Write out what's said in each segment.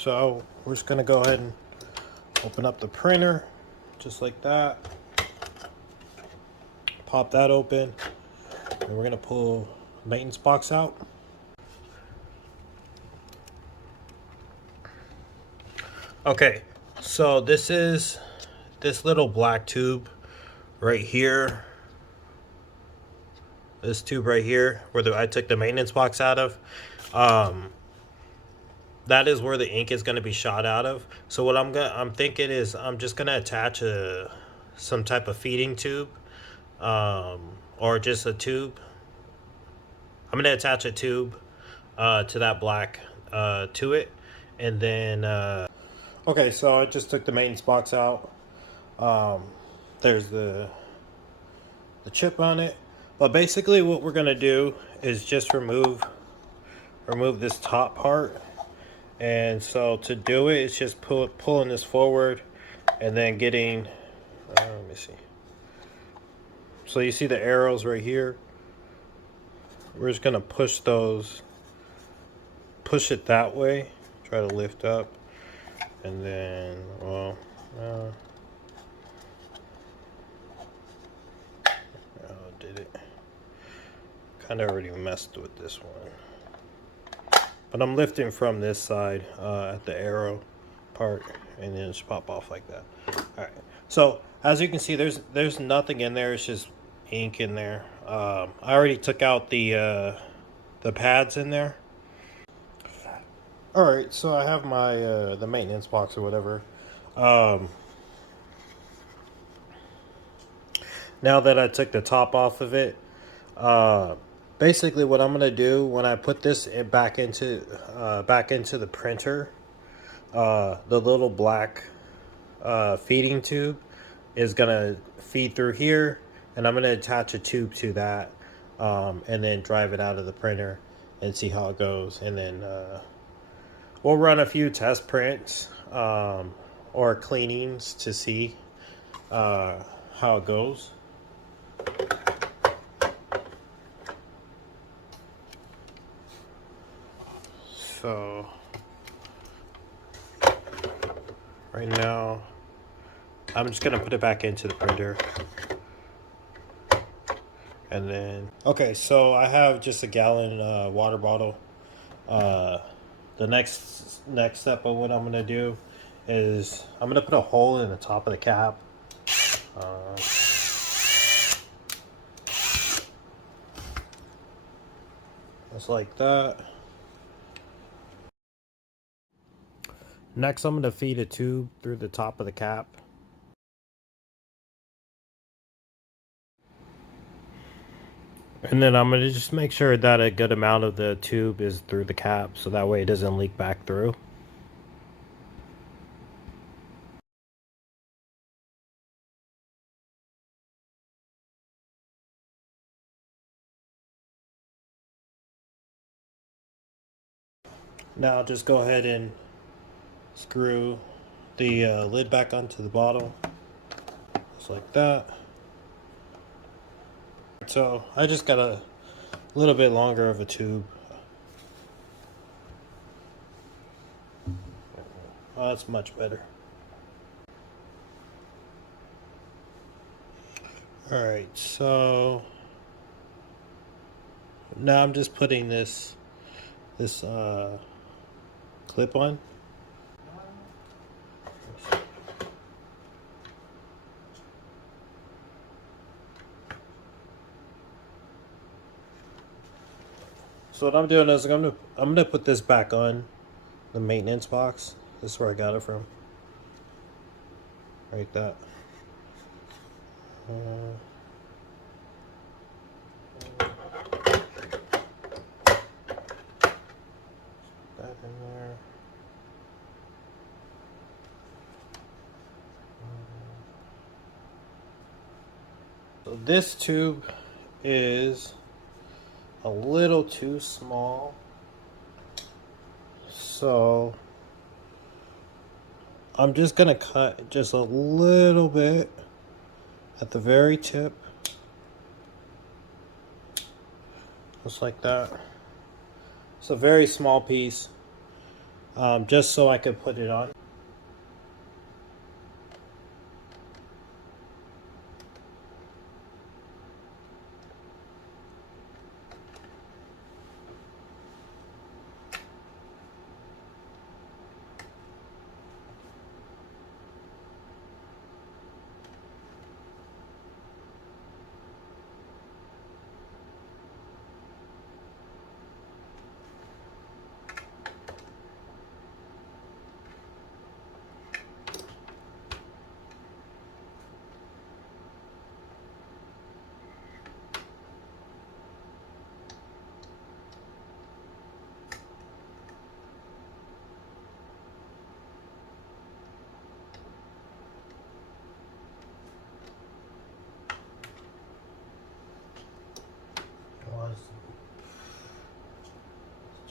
So we're just gonna go ahead and open up the printer just like that. Pop that open, and we're gonna pull the maintenance box out. Okay, so this is this little black tube right here. This tube right here, where I took the maintenance box out of. That is where the ink is going to be shot out of. So what I'm thinking is I'm just going to attach some type of feeding tube, or just a tube. I'm going to attach a tube to that black to it, and then okay. So I just took the maintenance box out. There's the chip on it, but basically what we're going to do is just remove this top part. And so to do it, it's just pulling this forward and then getting, let me see. So you see the arrows right here? We're just gonna push it that way, try to lift up, and then, well, did it? Kind of already messed with this one. But I'm lifting from this side at the arrow part, and then just pop off like that. All right. So as you can see, there's nothing in there. It's just ink in there. I already took out the pads in there. All right. So I have my the maintenance box or whatever. Now that I took the top off of it. Basically, what I'm gonna do when I put this back into the printer, the little black feeding tube is gonna feed through here, and I'm gonna attach a tube to that, and then drive it out of the printer and see how it goes. And then we'll run a few test prints or cleanings to see how it goes. So right now I'm just gonna put it back into the printer, and then okay, so I have just a gallon water bottle. The next step of what I'm gonna do is I'm gonna put a hole in the top of the cap. Just like that. Next, I'm going to feed a tube through the top of the cap. And then I'm going to just make sure that a good amount of the tube is through the cap, so that way it doesn't leak back through. Now just go ahead and screw the lid back onto the bottle, just like that. So I just got a little bit longer of a tube. Oh, that's much better. All right, so now I'm just putting this clip on. So what I'm doing is I'm gonna put this back on the maintenance box. This is where I got it from. Right that. That in there. So this tube is a little too small, so I'm just gonna cut just a little bit at the very tip, just like that. It's a very small piece, just so I could put it on.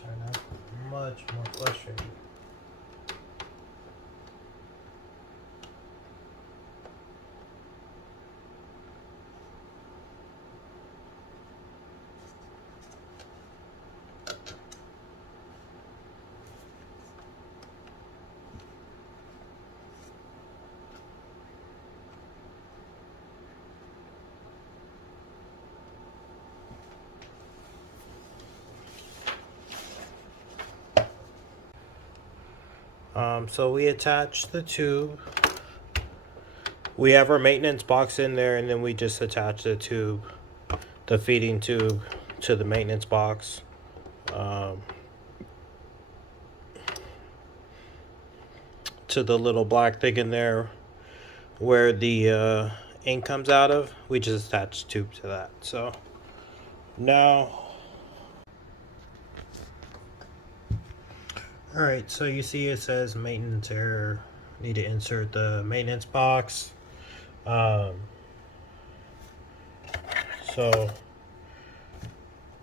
Turned out much more frustrating. So we attach the tube. We have our maintenance box in there, and then we just attach the tube, the feeding tube, to the maintenance box. To the little black thing in there where the ink comes out of, we just attach the tube to that. So now, alright, so you see it says maintenance error. Need to insert the maintenance box. So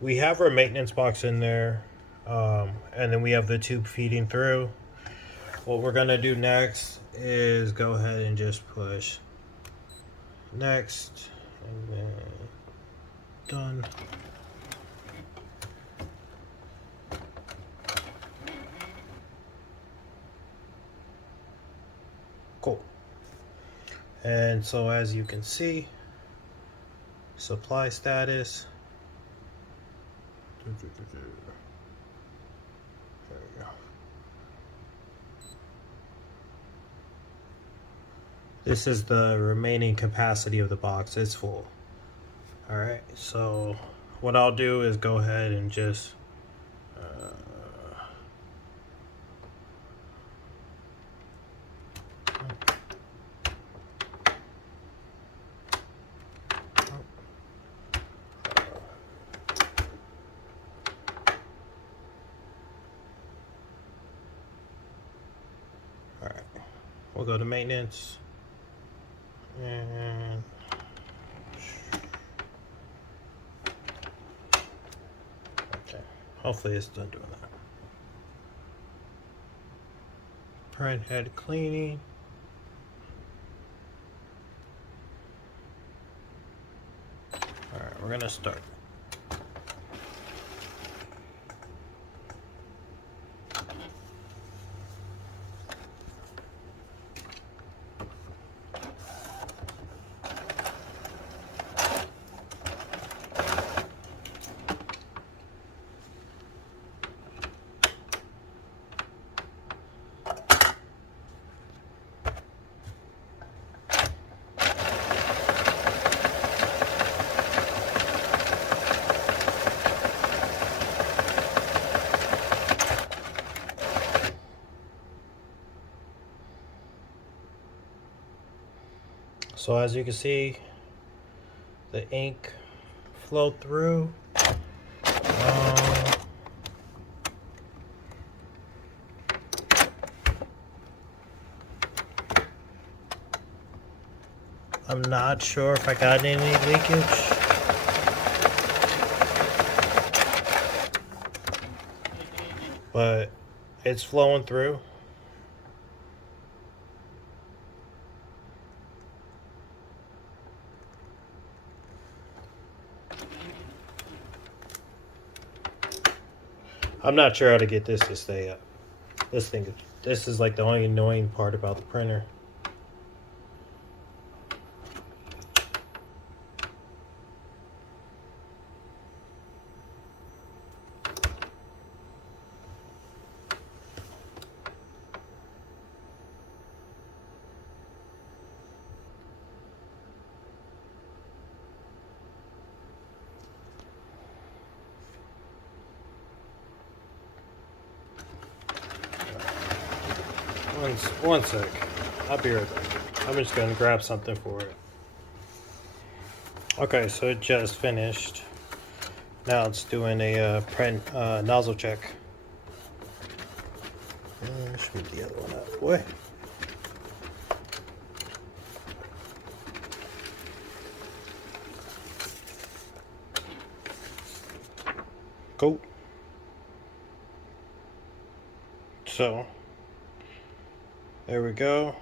we have our maintenance box in there, and then we have the tube feeding through. What we're gonna do next is go ahead and just push next, and then done. Cool. And so as you can see, supply status. There we go. This is the remaining capacity of the box. It's full. Alright, so what I'll do is go ahead and just alright, we'll go to maintenance. And okay, hopefully it's done doing that. Print head cleaning. Alright, we're gonna start. So as you can see, the ink flowed through. I'm not sure if I got any leakage. But it's flowing through. I'm not sure how to get this to stay up. This is like the only annoying part about the printer. One sec. I'll be right back. I'm just gonna grab something for it. Okay, so it just finished. Now it's doing a print nozzle check. Let's move the other one out of the way. Cool. So there we go.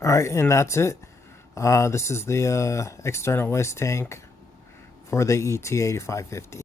All right, and that's it. This is the external waste tank for the ET-8550.